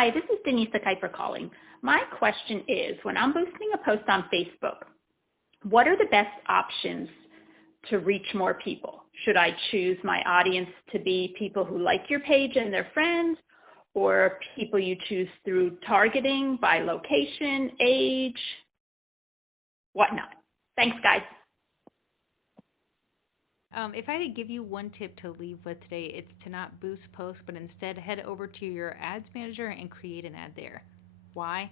Hi, this is Denise the Kuiper calling. My question is, when I'm boosting a post on Facebook, what are the best options to reach more people? Should I choose my audience to be people who like your page and their friends, or people you choose through targeting by location, age, whatnot? Thanks, guys. If I had to give you one tip to leave with today, it's to not boost posts, but instead head over to your ads manager and create an ad there. Why?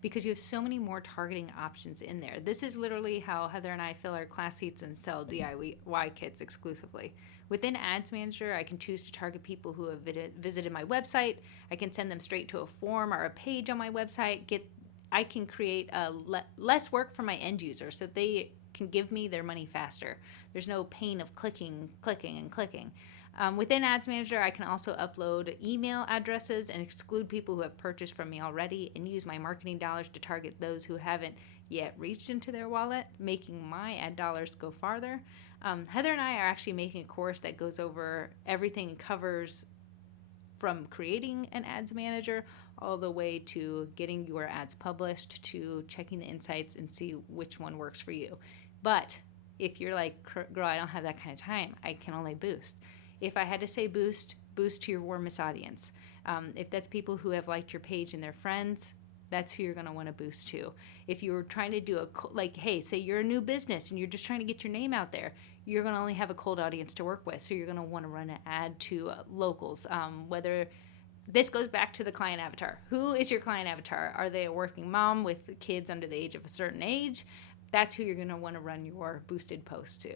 Because you have so many more targeting options in there. This is literally how Heather and I fill our class seats and sell DIY kits exclusively. Within Ads Manager, I can choose to target people who have visited my website. I can send them straight to a form or a page on my website. I can create less work for my end user so they can give me their money faster. There's no pain of clicking, clicking, and clicking. Within Ads Manager, I can also upload email addresses and exclude people who have purchased from me already and use my marketing dollars to target those who haven't yet reached into their wallet, making my ad dollars go farther. Heather and I are actually making a course that goes over everything and covers from creating an ads manager all the way to getting your ads published to checking the insights and see which one works for you. But if you're like, girl, I don't have that kind of time, I can only boost. If I had to say boost to your warmest audience. If that's people who have liked your page and their friends, that's who you're going to want to boost to. If you're trying to do hey, say you're a new business and you're just trying to get your name out there, you're going to only have a cold audience to work with. So you're going to want to run an ad to locals. Whether this goes back to the client avatar. Who is your client avatar? Are they a working mom with kids under the age of a certain age? That's who you're going to want to run your boosted post to.